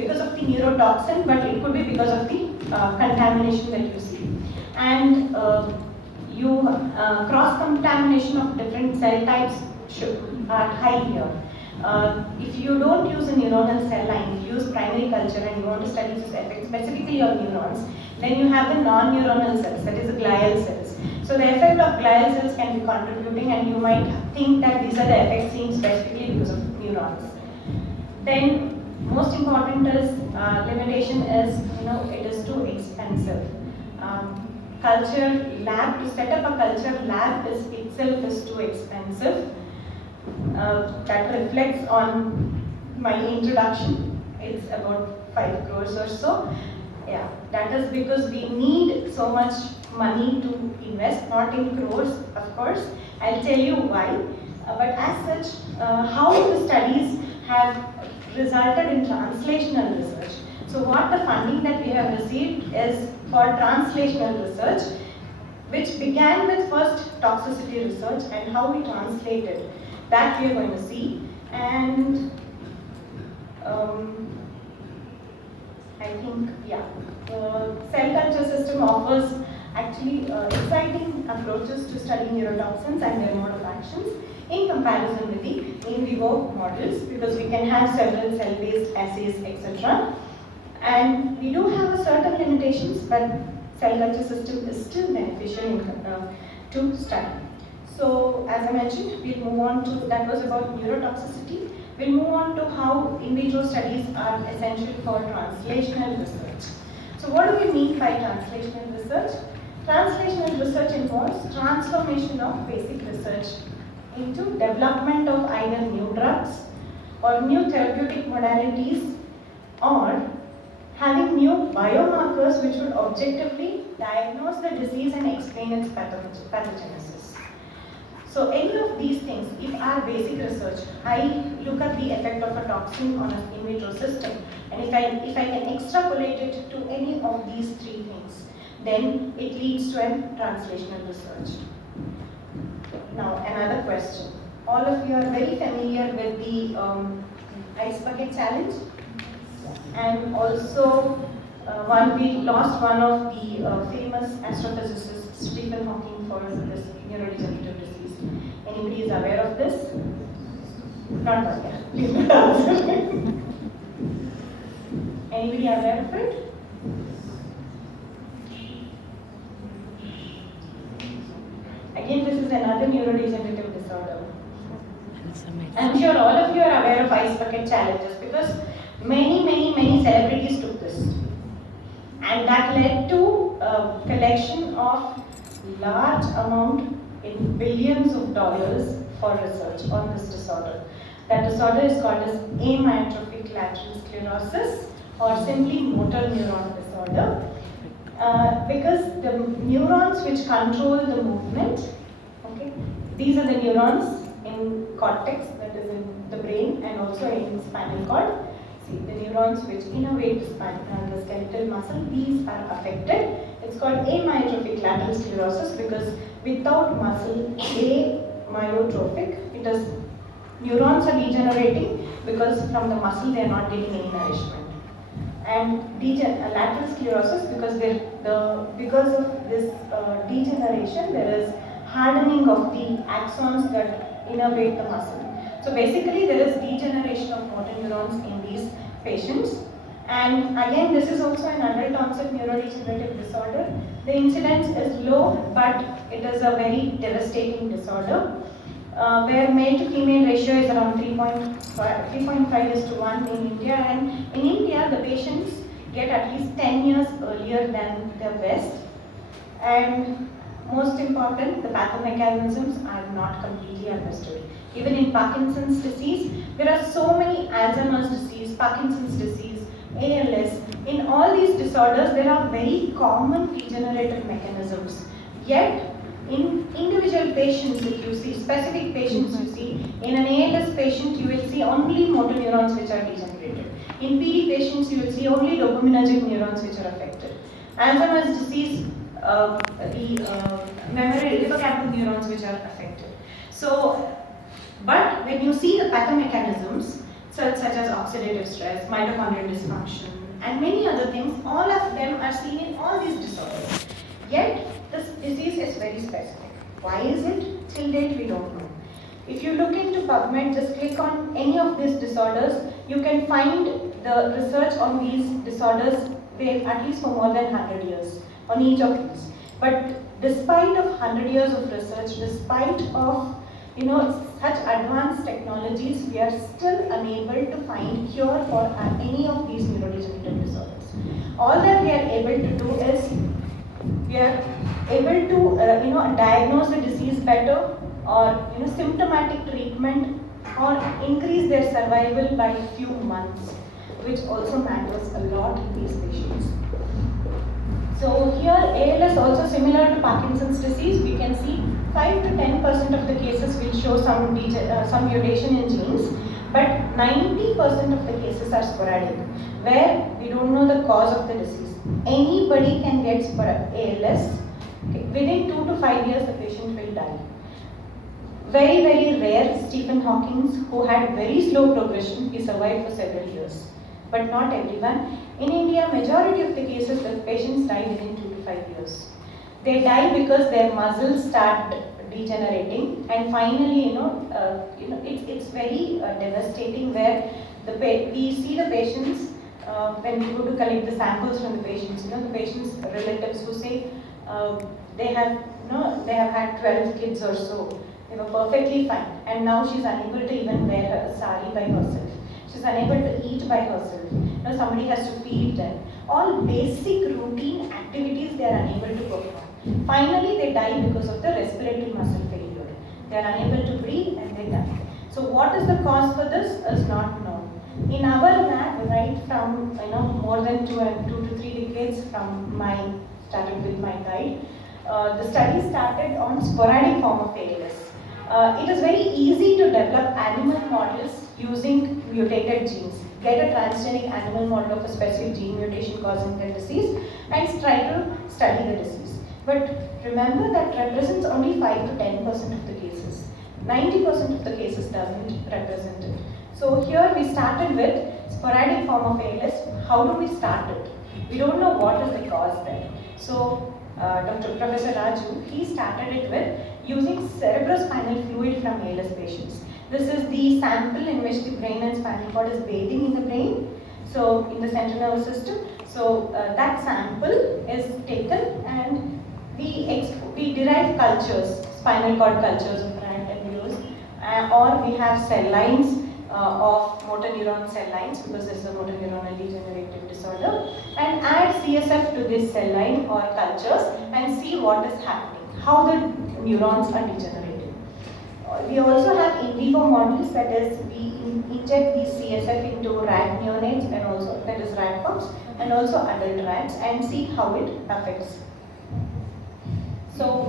because of the neurotoxin, but it could be because of the contamination that you see. And cross-contamination of different cell types are high here. If you don't use a neuronal cell line, you use primary culture and you want to study this effect specifically on neurons, then you have the non-neuronal cells, that is the glial cells. So the effect of glial cells can be contributing, and you might think that these are the effects seen specifically because of neurons. Then most important is limitation is, it is too expensive. Culture lab, to set up a culture lab itself is too expensive. That reflects on my introduction. It's about 5 crores or so. Yeah, that is because we need so much money to invest, not in crores, of course. I'll tell you why. But as such, how the studies have resulted in translational research. So what the funding that we have received is for translational research, which began with first toxicity research and how we translated. That we are going to see. And I think, yeah, the cell culture system offers actually exciting approaches to studying neurotoxins and their mode of actions in comparison with the in vivo models, because we can have several cell-based assays, etc. And we do have certain limitations, but cell culture system is still beneficial to study. So as I mentioned, we'll move on to, that was about neurotoxicity. We'll move on to how in vitro studies are essential for translational research. So what do we mean by translational research? Translational research involves transformation of basic research into development of either new drugs or new therapeutic modalities, or having new biomarkers which would objectively diagnose the disease and explain its pathogenesis. So any of these things, if our basic research, I look at the effect of a toxin on an in vitro system, and if I can extrapolate it to any of these 3 things, then it leads to a translational research. Now another question. All of you are very familiar with the ice bucket challenge, and also we lost one of the famous astrophysicists, Stephen Hawking, for this neurodegenerative disease. Anybody is aware of this? Not aware. Please don't answer. Anybody aware of it? Again, this is another neurodegenerative disorder. I'm sure all of you are aware of ice bucket challenges, because many celebrities took this. And that led to a collection of large amount in billions of dollars for research on this disorder. That disorder is called as amyotrophic lateral sclerosis, or simply motor neuron disorder, because the neurons which control the movement, okay, these are the neurons in cortex, that is in the brain, and also in spinal cord. See, the neurons which innervate the skeletal muscle, these are affected. It's called amyotrophic lateral sclerosis because without muscle, amyotrophic, it is neurons are degenerating because from the muscle they are not getting any nourishment. And lateral sclerosis because of this degeneration, there is hardening of the axons that innervate the muscle. So basically there is degeneration of motor neurons in these patients. And again, this is also an adult onset neurodegenerative disorder. The incidence is low, but it is a very devastating disorder, where male to female ratio is around 3.5:1 in India. And in India, the patients get at least 10 years earlier than the West. And most important, the pathomechanisms are not completely understood. Even in Parkinson's disease, there are so many Alzheimer's disease, Parkinson's disease, ALS. In all these disorders, there are very common degenerative mechanisms. Yet, in individual patients, if you see, specific patients you see, in an ALS patient, you will see only motor neurons which are degenerated. In PD patients, you will see only dopaminergic neurons which are affected. Alzheimer's disease, the memory hippocampal neurons which are affected. So, but when you see the pathomechanisms, such as oxidative stress, mitochondrial dysfunction, and many other things. All of them are seen in all these disorders. Yet, this disease is very specific. Why is it? Till date, we don't know. If you look into PubMed, just click on any of these disorders, you can find the research on these disorders at least for more than 100 years on each of these. But despite of 100 years of research, despite of such advanced technologies, we are still unable to find cure for any of these neurodegenerative disorders. All that we are able to do is we are able to diagnose the disease better, or symptomatic treatment, or increase their survival by a few months, which also matters a lot in these patients. So here ALS also similar to Parkinson's disease. We can see 5 to 10% of the cases will show some mutation in genes, but 90% of the cases are sporadic, where we don't know the cause of the disease. Anybody can get ALS. Okay. Within 2 to 5 years, the patient will die. Very, very rare, Stephen Hawking, who had very slow progression, he survived for several years. But not everyone. In India, majority of the cases, the patients die within 2 to 5 years. They die because their muscles start degenerating, and finally, it's very devastating. Where we see the patients when we go to collect the samples from the patients. The patients' relatives who say they have had 12 kids or so. They were perfectly fine, and now she's unable to even wear her sari by herself. She's unable to eat by herself. Somebody has to feed them. All basic routine activities they are unable to perform. Finally, they die because of the respiratory muscle failure. They are unable to breathe and they die. So what is the cause for this is not known. In our lab, right from more than 2 to 3 decades started with my guide, the study started on sporadic form of ALS. It is very easy to develop animal models using mutated genes. Get a transgenic animal model of a specific gene mutation causing the disease and try to study the disease. But remember that represents only 5 to 10% of the cases. 90% of the cases doesn't represent it. So here we started with sporadic form of ALS. How do we start it? We don't know what is the cause there. So Professor Raju, he started it with using cerebrospinal fluid from ALS patients. This is the sample in which the brain and spinal cord is bathing in the brain, so in the central nervous system. So that sample is taken and we derive cultures, spinal cord cultures of rat embryos, or we have cell lines of motor neuron cell lines, because this is a motor neuronal degenerative disorder, and add CSF to this cell line or cultures and see what is happening, how the neurons are degenerating. We also have in vivo models, that is, we inject the CSF into rat neonates and also, that is rat pups, and also adult rats, and see how it affects. So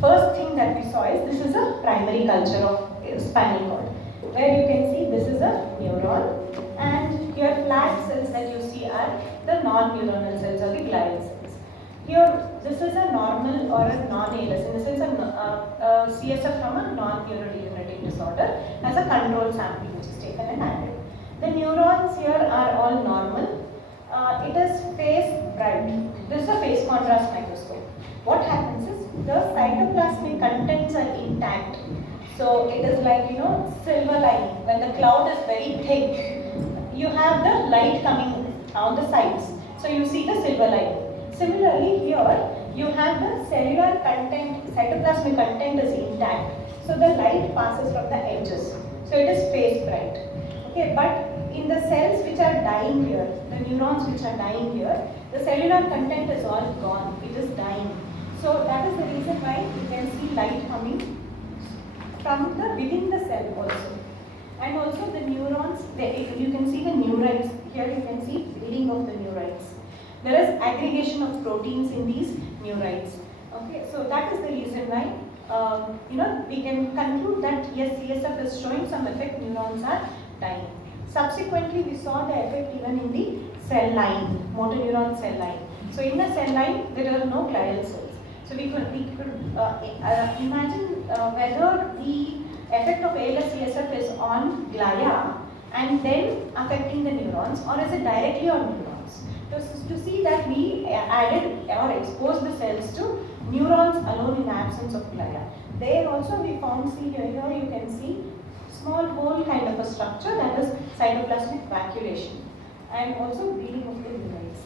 first thing that we saw is this is a primary culture of spinal cord, where you can see this is a neuron, and your flat cells that you see are the non-neuronal cells or the glial cells. Here, this is a normal or a non-ALS, in the sense a CSF from a non-neurodegenerative disorder as a control sample which is taken and added. The neurons here are all normal. It is phase bright. This is a phase contrast microscope. What happens is the cytoplasmic contents are intact. So it is like silver lining. When the cloud is very thick, you have the light coming on the sides. So you see the silver lining. Similarly, here you have the cellular content, cytoplasmic content is intact. So the light passes from the edges. So it is phase bright. Okay, but in the cells which are dying here, the neurons which are dying here, the cellular content is all gone. It is dying. So that is the reason why you can see light coming from within the cell also. And also the neurons, you can see the neurites. Here you can see building of the neurites. There is aggregation of proteins in these neurites. Okay, so that is the reason why we can conclude that yes, CSF is showing some effect, neurons are dying. Subsequently, we saw the effect even in the cell line, motor neuron cell line. So in the cell line, there are no glial cells. So we could imagine whether the effect of ALS CSF is on glia and then affecting the neurons, or is it directly on neurons? To see that we added or exposed the cells to neurons alone in absence of glia. There also we found, see here you can see small hole kind of a structure, that is cytoplasmic vacuolation, and also bleeding of the neurites.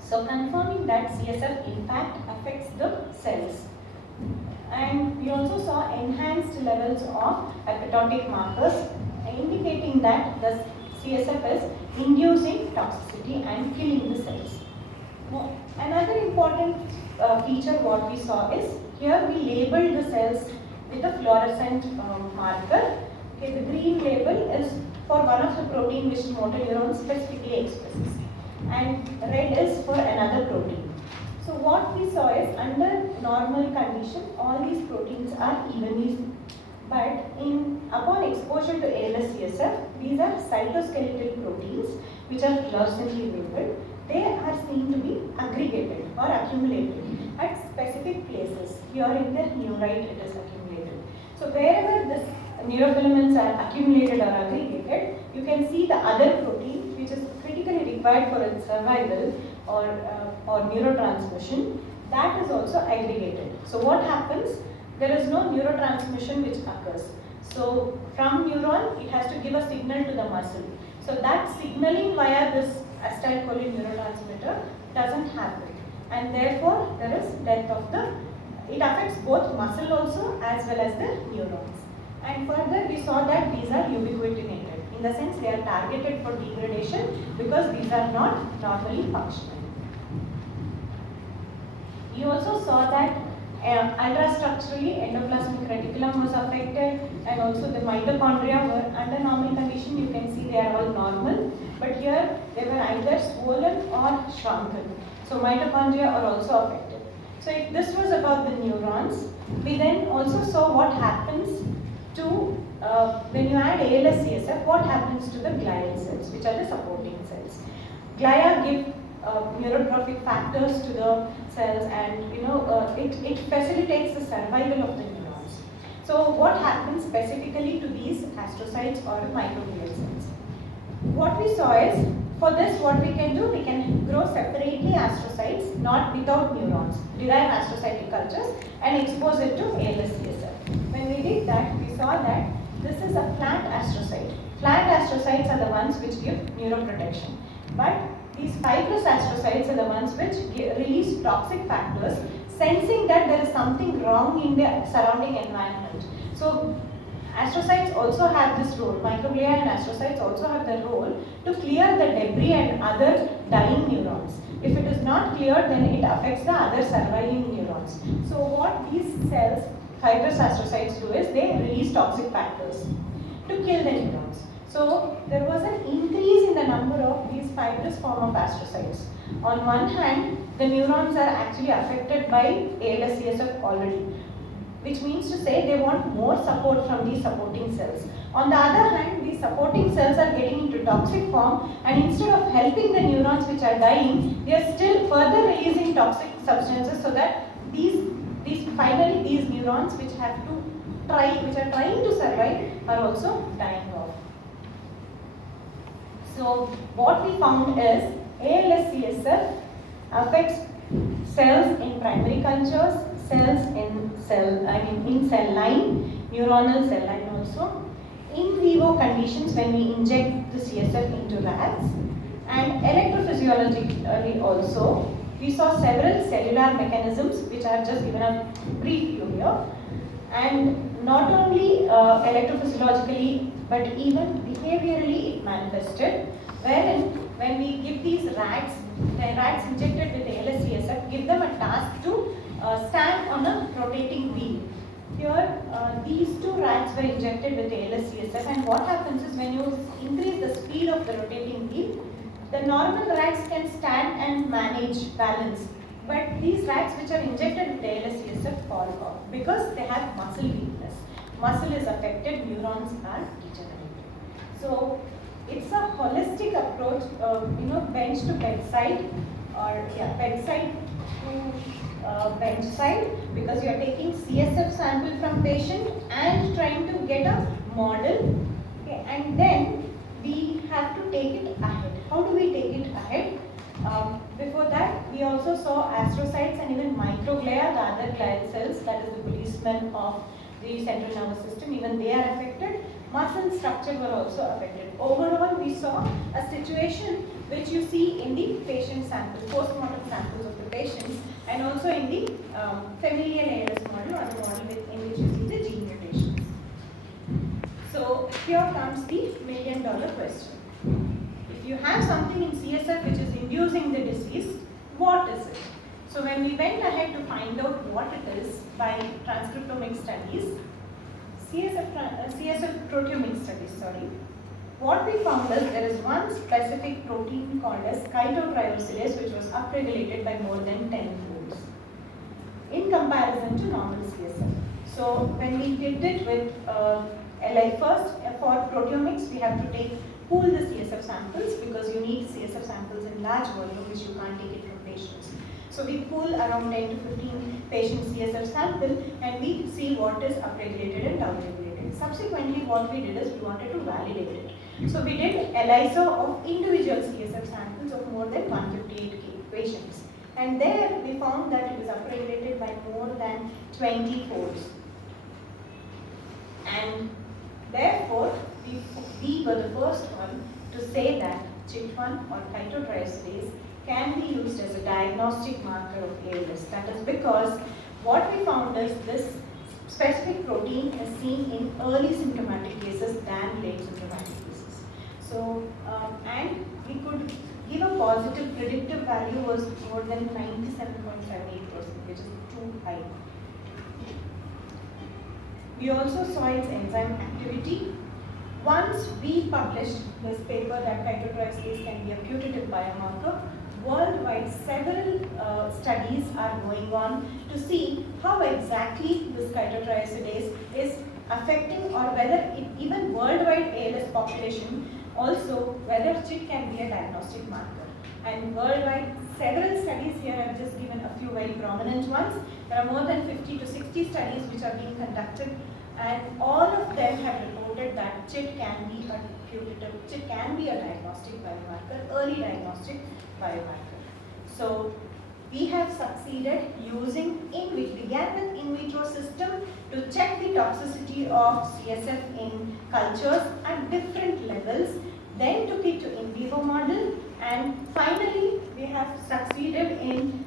So confirming that CSF in fact affects the cells. And we also saw enhanced levels of apoptotic markers indicating that the CSF is inducing toxicity and killing the cells. Now, another important feature what we saw is, here we labeled the cells with a fluorescent marker. Okay, the green label is for one of the protein which motor neurons specifically expresses, and red is for another protein. So what we saw is, under normal condition, all these proteins are evenly, but upon exposure to ALS-CSF, these are cytoskeletal proteins which are fluorescently labeled. They are seen to be aggregated or accumulated at specific places. Here in the neurite it is accumulated. So wherever this neurofilaments are accumulated or aggregated, you can see the other protein which is critically required for its survival or neurotransmission, that is also aggregated. So what happens? There is no neurotransmission which occurs. So from neuron, it has to give a signal to the muscle. So that signaling via this acetylcholine neurotransmitter doesn't happen, and therefore there is death of it affects both muscle also as well as the neurons. And further we saw that these are ubiquitinated, in the sense they are targeted for degradation because these are not normally functional. You also saw that ultrastructurally endoplasmic reticulum was affected, and also the mitochondria were under normal condition. You can see they are all normal, but here they were either swollen or shrunken. So mitochondria are also affected. So if this was about the neurons, we then also saw what happens to, when you add ALS-CSF, what happens to the glial cells, which are the supporting cells. Glia give neurotrophic factors to the cells, and it facilitates the survival of the neurons. So what happens specifically to these astrocytes or microglial cells? What we saw is, for this what we can do, we can grow separately astrocytes, not without neurons, derive astrocytic cultures and expose it to ALS-CSF. When we did that, we saw that this is a flat astrocyte. Flat astrocytes are the ones which give neuroprotection, but these fibrous astrocytes are the ones which release toxic factors, sensing that there is something wrong in the surrounding environment. So astrocytes also have this role, microglia and astrocytes also have the role to clear the debris and other dying neurons. If it is not cleared, then it affects the other surviving neurons. So what these cells, fibrous astrocytes, do is they release toxic factors to kill the neurons. So there was an increase in the number of these fibrous form of astrocytes. On one hand, the neurons are actually affected by ALS-CSF already, which means to say they want more support from these supporting cells. On the other hand, these supporting cells are getting into toxic form, and instead of helping the neurons which are dying, they are still further releasing toxic substances, so that finally these neurons which are trying to survive are also dying off. So what we found is ALS-CSF affects cells in primary cultures, cells in cell line, neuronal cell line also, in vivo conditions when we inject the CSF into rats, and electrophysiologically also. We saw several cellular mechanisms which I have just given a brief view here, and not only electrophysiologically but even behaviorally it manifested, wherein when we give these rats, the rats injected with ALS-CSF, give them a task to stand on a rotating wheel. Here these two rats were injected with ALS-CSF, and what happens is, when you increase the speed of the rotating wheel, the normal rats can stand and manage balance, but these rats which are injected with ALS-CSF fall off because they have muscle weakness. Muscle is affected, neurons are degenerated. So it's a holistic approach, bench to bedside, or bedside to bedside, because you are taking CSF sample from patient and trying to get a model, okay, and then we have to take it ahead. How do we take it ahead? Before that, we also saw astrocytes and even microglia, the other glial cells, that is the policemen of the central nervous system, even they are affected. Muscle structure were also affected. Overall, we saw a situation which you see in the patient samples, post-mortem samples of the patients, and also in the familial ALS model, or the model in which you see the gene mutations. So here comes the million-dollar question. If you have something in CSF which is inducing the disease, what is it? So when we went ahead to find out what it is by transcriptomic studies, CSF proteomic studies, what we found is there is one specific protein called as chitotriosidase which was upregulated by more than 10 folds in comparison to normal CSF. So when we did it with first for proteomics, we have to pool the CSF samples because you need CSF samples in large volume which you can't take it from patients. So we pool around 10 to 15 patient CSF sample and we see what is upregulated and downregulated. Subsequently, what we did is we wanted to validate it. So we did ELISA of individual CSF samples of more than 158 patients. And there we found that it was upregulated by more than 20 folds. And therefore, we were the first one to say that CHIT1 or chitotriosidase can be used as a diagnostic marker of ALS. That is because what we found is this specific protein is seen in early symptomatic cases than late symptomatic cases. So, and we could give a positive predictive value was more than 97.78%, which is too high. We also saw its enzyme activity. Once we published this paper that chitotriosidase can be a putative biomarker, worldwide several studies are going on to see how exactly this chitotriosidase is affecting, or whether it, even worldwide ALS population also, whether CHIT can be a diagnostic marker. And worldwide several studies, here I have just given a few very prominent ones. There are more than 50 to 60 studies which are being conducted, and all of them have reported that CHIT can be a putative, CHIT can be a diagnostic biomarker, early diagnostic biomarker. So we have succeeded using we began with in vitro system to check the toxicity of CSF in cultures at different levels, then took it to in vivo model, and finally we have succeeded in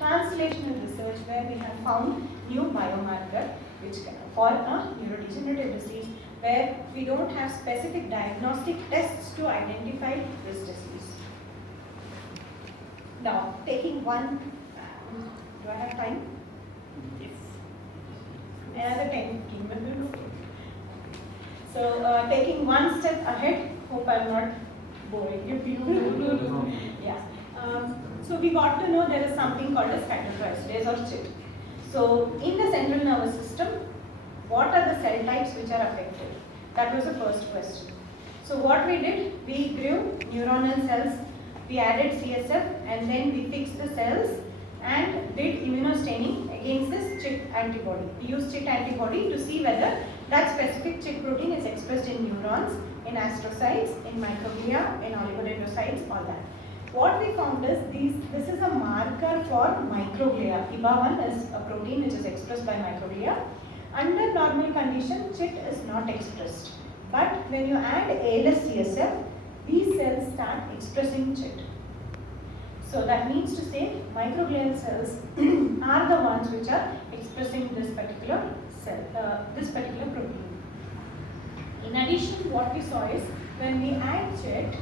translational research where we have found new biomarker which for a neurodegenerative disease where we don't have specific diagnostic tests to identify this disease. Now, taking one, do I have time? Yes. Another 10, 15 minutes. So, taking one step ahead, hope I'm not boring you. Yeah. So, we got to know there is something called as chitotriosidase or CHIT. So, in the central nervous system, what are the cell types which are affected? That was the first question. So, what we did, we grew neuronal cells. We added CSF and then we fixed the cells and did immunostaining against this CHIT antibody. We used CHIT antibody to see whether that specific CHIT protein is expressed in neurons, in astrocytes, in microglia, in oligodendrocytes, all that. What we found is this is a marker for microglia. IBA1 is a protein which is expressed by microglia. Under normal condition, CHIT is not expressed. But when you add ALS CSF, these cells start expressing CHIT. So that means to say microglial cells are the ones which are expressing this particular cell, this particular protein. In addition, what we saw is when we add CHIT,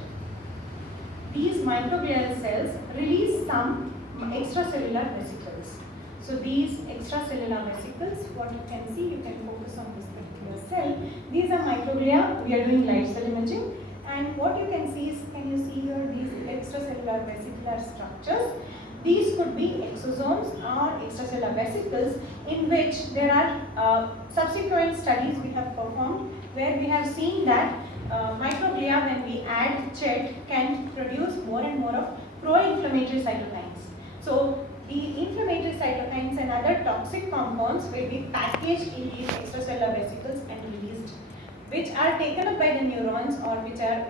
these microglial cells release some extracellular vesicles. So these extracellular vesicles, what you can see, you can focus on this particular cell. These are microglia. We are doing light cell imaging. And what you can see is, can you see here these extracellular vesicular structures? These could be exosomes or extracellular vesicles in which there are subsequent studies we have performed where we have seen that microglia, when we add CHIT, can produce more and more of pro-inflammatory cytokines. So the inflammatory cytokines and other toxic compounds will be packaged in these extracellular vesicles and released. which are taken up by the neurons, or which are,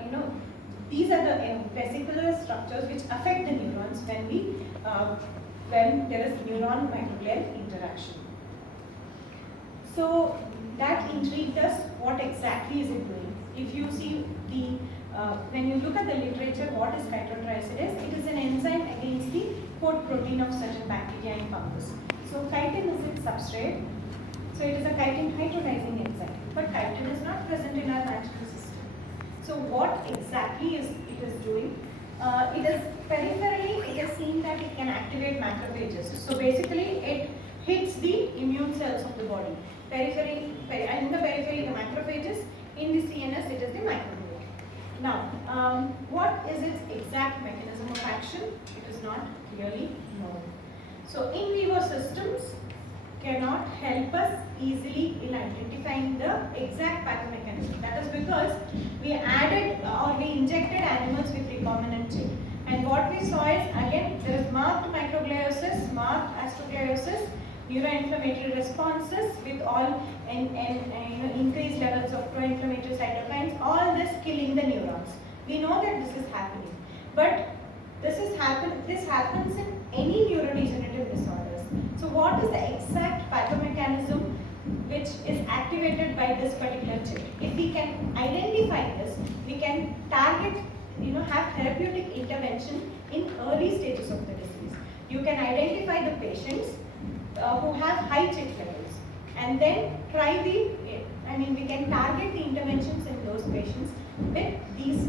these are the vesicular structures which affect the neurons when there is neuron microglial interaction. So that intrigued us. What exactly is it doing? If you see when you look at the literature, what is chitin? It is an enzyme against the coat protein of certain bacteria and fungus. So chitin is its substrate. So it is a chitin hydrodizing enzyme. But chitin is not present in our natural system. So what exactly it is doing? It is peripherally, it is seen that it can activate macrophages. So basically it hits the immune cells of the body. In the periphery the macrophages, in the CNS it is the microglia. Now, what is its exact mechanism of action? It is not clearly known. So in vivo systems cannot help us easily in identifying the exact pathomechanism. That is because we added or we injected animals with recombinant chip. And what we saw is, again, there is marked microgliosis, marked astrogliosis, neuroinflammatory responses with all increased levels of pro-inflammatory cytokines, all this killing the neurons. We know that this is happening. But this happens in any neurodegenerative disorders. So what is the exact pathomechanism which is activated by this particular chip? If we can identify this, we can target, have therapeutic intervention in early stages of the disease. You can identify the patients who have high chip levels, and then we can target the interventions in those patients with these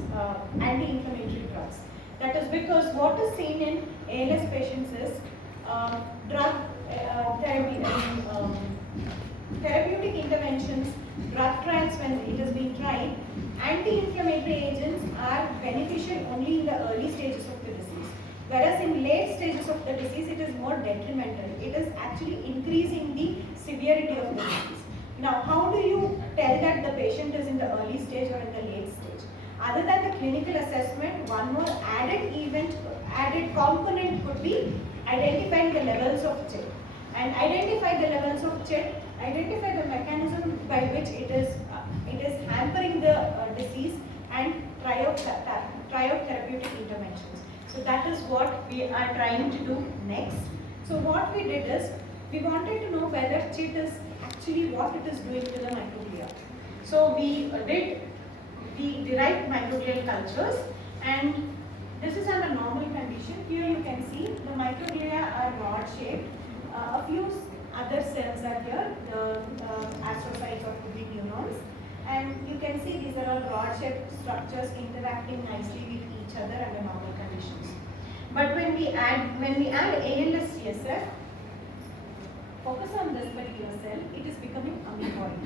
anti-inflammatory drugs. That is because what is seen in ALS patients is therapeutic interventions, drug trials when it is being tried, anti-inflammatory agents are beneficial only in the early stages of the disease. Whereas in late stages of the disease, it is more detrimental. It is actually increasing the severity of the disease. Now, how do you tell that the patient is in the early stage or in the late stage? Other than the clinical assessment, one more added component could be identifying the levels of chip. And identify the levels of chip, identify the mechanism by which it is hampering the disease, and try out therapeutic interventions. So that is what we are trying to do next. So what we did is, we wanted to know whether chit is actually what it is doing to the microglia. So we derived microglial cultures, and this is under normal condition. Here you can see the microglia are rod shaped. A few other cells are here, the astrocytes or the neurons, and you can see these are all rod shaped structures interacting nicely with each other under normal conditions. But when we add ALS CSF, focus on this particular cell, it is becoming amoeboid.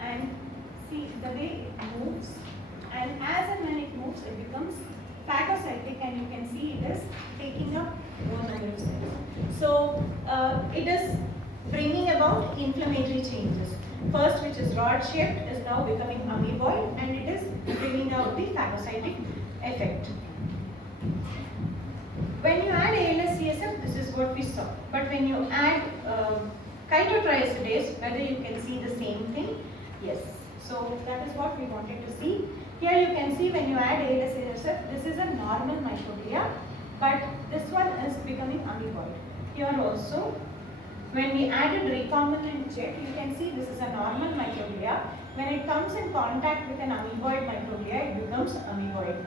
And see the way it moves, and as and when it moves, it becomes phagocytic, and you can see it is taking up more number of cells. So it is bringing about inflammatory changes. First, which is rod shaped, is now becoming amoeboid, and it is bringing out the phagocytic effect. When you add ALS CSF, this is what we saw. But when you add chitotriosidase, whether you can see the same thing? Yes. So that is what we wanted to see. Here you can see when you add ALS CSF, this is a normal microglia, but this one is becoming amoeboid. Here also, when we added recombinant jet, you can see this is a normal microglia. When it comes in contact with an amoeboid microglia, it becomes amoeboid.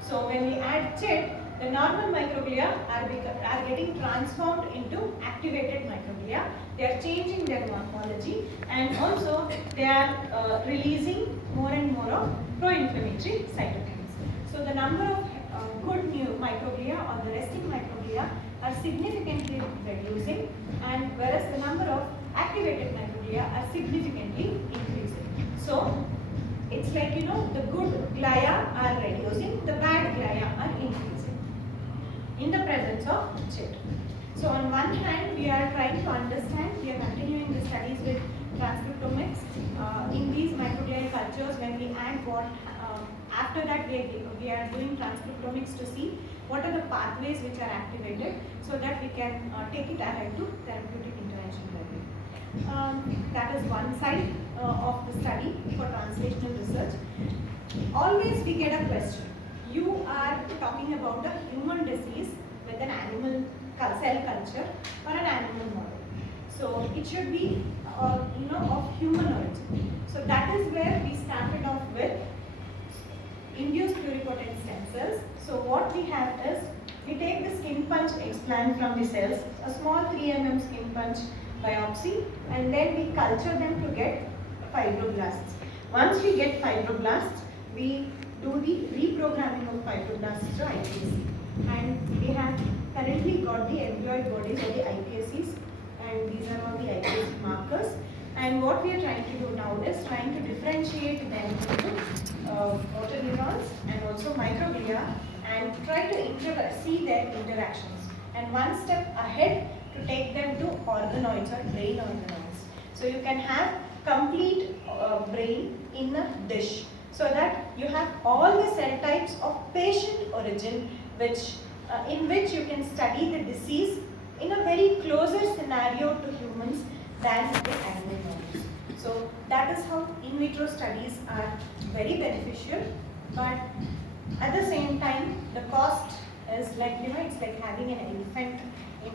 So when we add jet, the normal microglia are getting transformed into activated microglia. They are changing their morphology, and also they are releasing more and more of pro-inflammatory cytokines. So the number of good new microglia or the resting microglia are significantly reducing, and whereas the number of activated microglia are significantly increasing. So it's like, the good glia are reducing, the bad glia are increasing in the presence of chit. So on one hand, we are trying to understand, we are continuing the studies with transcriptomics. In these microglial cultures, when we add what, after that we are doing transcriptomics to see what are the pathways which are activated, so that we can take it ahead to therapeutic intervention level. That is one side of the study for translational research. Always we get a question. You are talking about a human disease with an animal cell culture or an animal model. So it should be of human origin. So that is where we started off with induced pluripotent stem cells. So what we have is, we take the skin punch explant from the cells, a small 3 mm skin punch biopsy, and then we culture them to get fibroblasts. Once we get fibroblasts, we do the reprogramming of fibroblasts to iPSC. And we have currently got the employed bodies or the iPSCs, and these are all the iPSC markers. And what we are trying to do now is trying to differentiate them into motor neurons and also microglia, and try to see their interactions. And one step ahead, to take them to organoids or brain organoids. So you can have complete brain in a dish, so that you have all the cell types of patient origin, in which you can study the disease in a very closer scenario to humans than the animal models. So that is how in vitro studies are very beneficial, but at the same time the cost is like, it's like having an elephant in,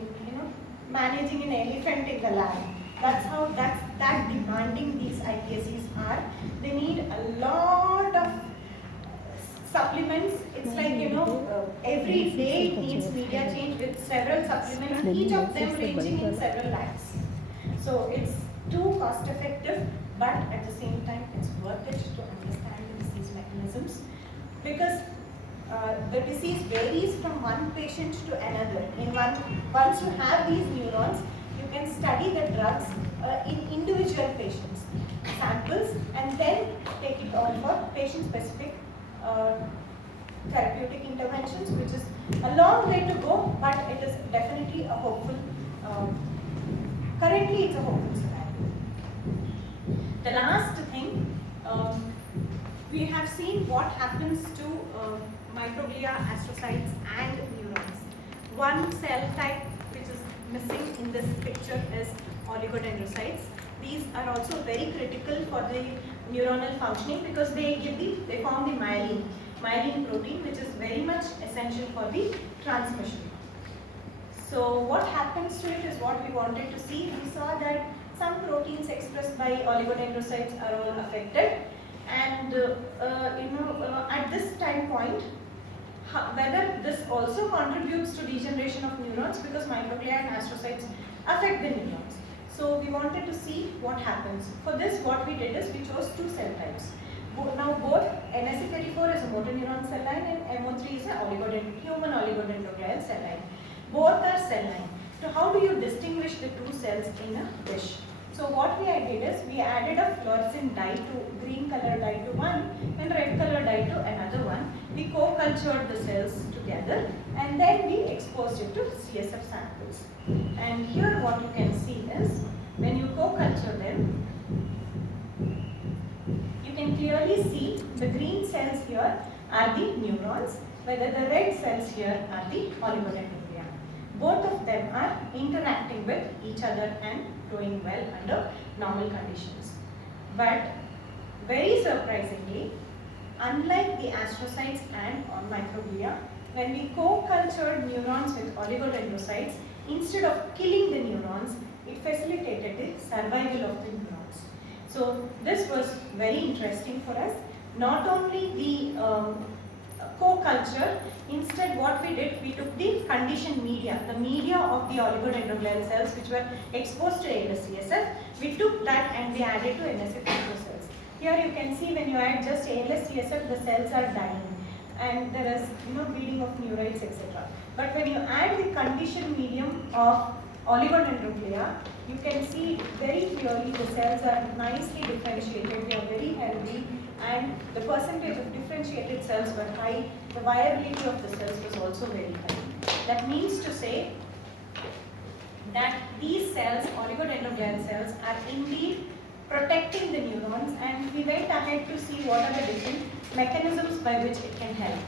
managing an elephant in the lab. That's how that demanding these iPSCs are. They need a lot of supplements. It's like, every day it needs media change with several supplements, each of them ranging in several lakhs. So it's too cost effective, but at the same time it's worth it to understand the disease mechanisms, because the disease varies from one patient to another. Once you have these neurons, you can study the drugs in individual patients' samples, and then take it on for patient-specific therapeutic interventions, which is a long way to go, but it is definitely a hopeful, currently it's a hopeful scenario. The last thing, we have seen what happens to microglia, astrocytes and neurons. One cell type which is missing in this picture is oligodendrocytes. These are also very critical for the neuronal functioning, because they form the myelin protein, which is very much essential for the transmission. So what happens to it is what we wanted to see. We saw that some proteins expressed by oligodendrocytes are all affected, and at this time point, whether this also contributes to degeneration of neurons, because microglia and astrocytes affect the neurons. So we wanted to see what happens. For this, what we did is we chose two cell types. Now both NSE34 is a motor neuron cell line and MO3 is a human oligodendroglial cell line. Both are cell line. So how do you distinguish the two cells in a dish? So what we did is we added a fluorescent dye to green color dye to one and red color dye to another one. We co-cultured the cells together and then we exposed it to CSF samples. And here what you can see is when you co-culture them, you can clearly see the green cells here are the neurons, whether the red cells here are the oligodendrocytes. Both of them are interacting with each other and doing well under normal conditions. But very surprisingly, unlike the astrocytes and microglia, when we co-cultured neurons with oligodendrocytes, instead of killing the neurons, it facilitated the survival of the neurons. So this was very interesting for us. Not only the co-culture, instead what we did, we took the conditioned media, the media of the oligodendroglial cells which were exposed to ALS-CSF, we took that and we added to NSE34 cells. Here you can see when you add just ALS-CSF, the cells are dying and there is bleeding of neurites, etc. But when you add the conditioned medium of oligodendroglia, you can see very clearly the cells are nicely differentiated, they are very healthy, and the percentage of differentiated cells were high, the viability of the cells was also very high. That means to say that these cells, oligodendroglial cells, are indeed protecting the neurons, and we went ahead to see what are the different mechanisms by which it can help.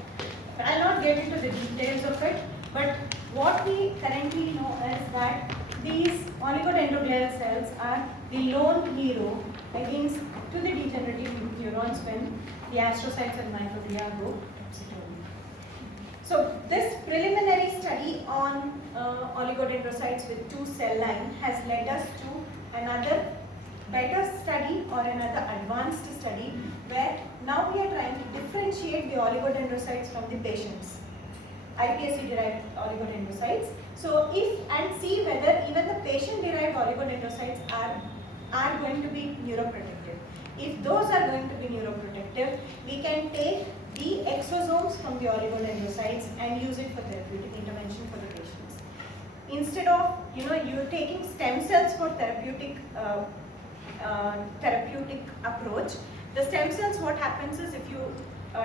I will not get into the details of it, but what we currently know is that these oligodendroglial cells are the lone hero against to the degenerative neurons when the astrocytes and microglia go topsy-turvy. So this preliminary study on oligodendrocytes with 2 cell line has led us to another better study or another advanced study where now we are trying to differentiate the oligodendrocytes from the patients, iPSC derived oligodendrocytes. So if and see whether even the patient derived oligodendrocytes are going to be neuroprotective. If those are going to be neuroprotective, we can take the exosomes from the oligodendrocytes and use it for therapeutic intervention for the patients. Instead of you taking stem cells for therapeutic approach, the stem cells, what happens is if you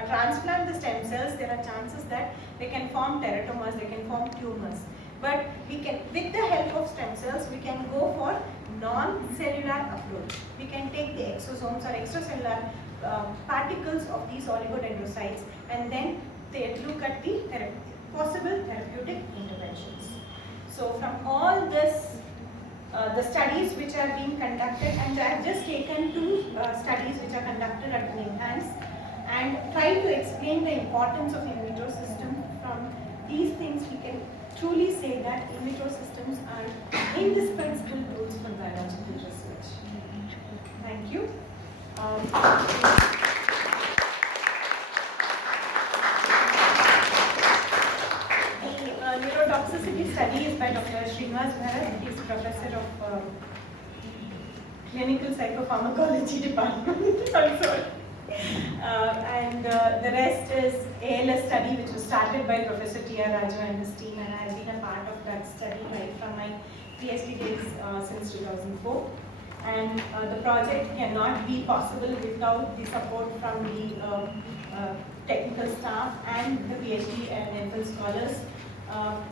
transplant the stem cells, there are chances that they can form teratomas, they can form tumors. But we can, with the help of stem cells, we can go for non-cellular approach. We can take the exosomes or extracellular particles of these oligodendrocytes and then they look at the possible therapeutic interventions. So from all this, the studies which are being conducted, and I have just taken 2 studies which are conducted at NIMHANS and try to explain the importance of in vitro system. From these things we can truly say that in vitro systems are indispensable tools for biological research. Thank you. The neurotoxicity study is by Dr. Srinivas Bharat. He is professor of clinical psychopharmacology department. I'm sorry. And the rest is ALS study, which was started by Professor T.R. Raju and his team, and I have been a part of that study right from my PhD days since 2004. And the project cannot be possible without the support from the technical staff and the PhD and MPhil scholars.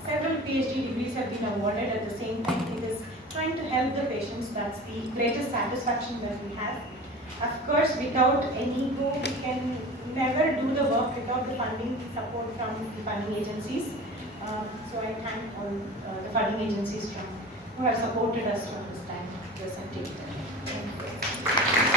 Several PhD degrees have been awarded at the same time. It is trying to help the patients. That's the greatest satisfaction that we have. Of course, without any go, we can never do the work without the funding support from the funding agencies. So I thank all the funding agencies who have supported us from this time. Thank you.